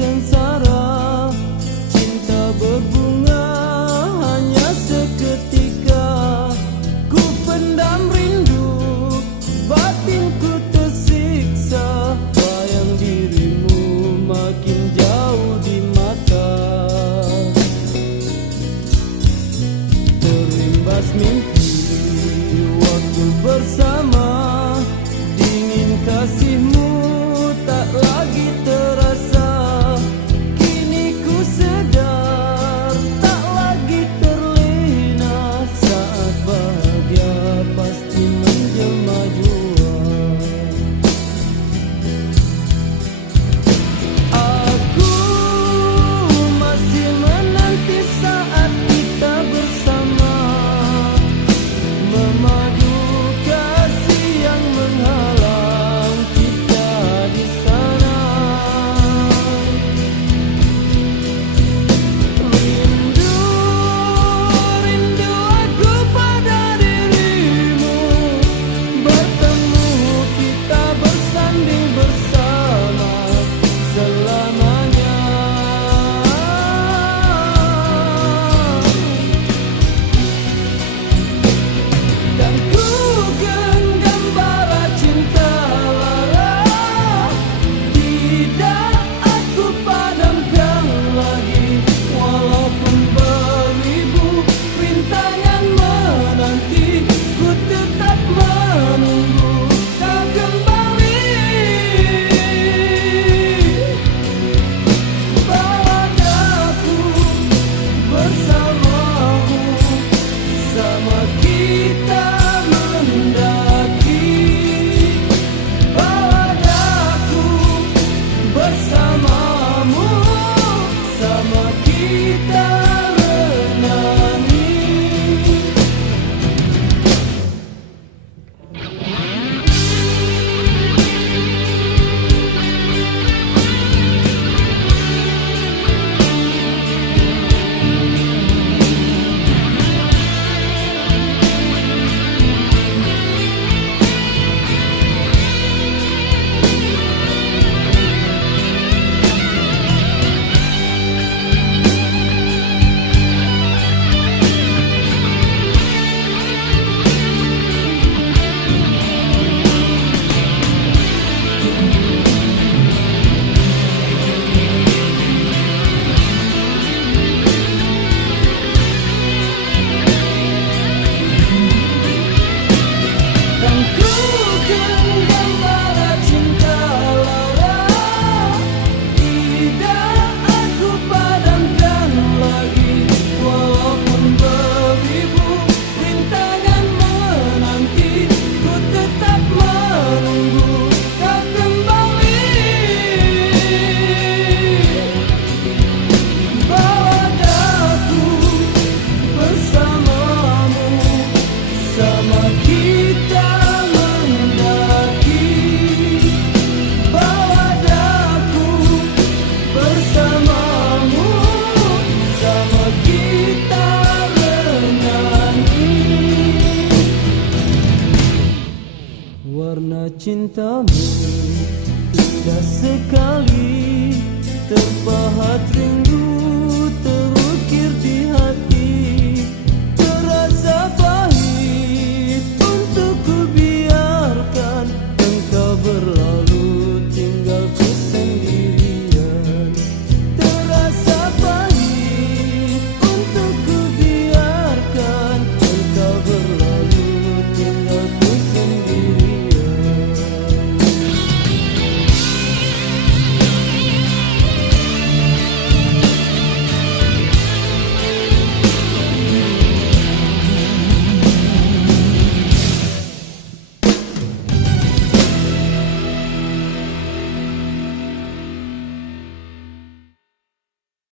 sengsara. Cinta berbunga hanya seketika. Ku pendam rindu, batinku tersiksa. Bayang dirimu makin jauh di mata. Terimbas mimpi waktu bersama, dingin kasihmu tak lagi terasa. Kini ku sedar tak lagi terlena. Saat bahagia pasti menjelma jua. Aku masih menanti saat kita bersama, memadu kasih yang menghalang kita di sana. Rindu, rindu aku pada dirimu. Bertemu kita bersanding bersama selamanya. Dan ku genggam bara cinta lara. Tidak aku padamkan lagi. Walaupun beribu rintangan menanti, ku tetap menunggu kau kembali. Bawa daku bersamamu, sama kita mendaki. Bawa daku bersamamu, sama kita menyanyi. Dan ku genggam bara cinta lara. Tidak aku padamkan lagi. Walaupun beribu rintangan menanti, ku tetap menunggu kau kembali. Bawa daku bersamamu, sama kita mendaki. Bawa daku bersamamu, sama kita menyanyi. Warna cintamu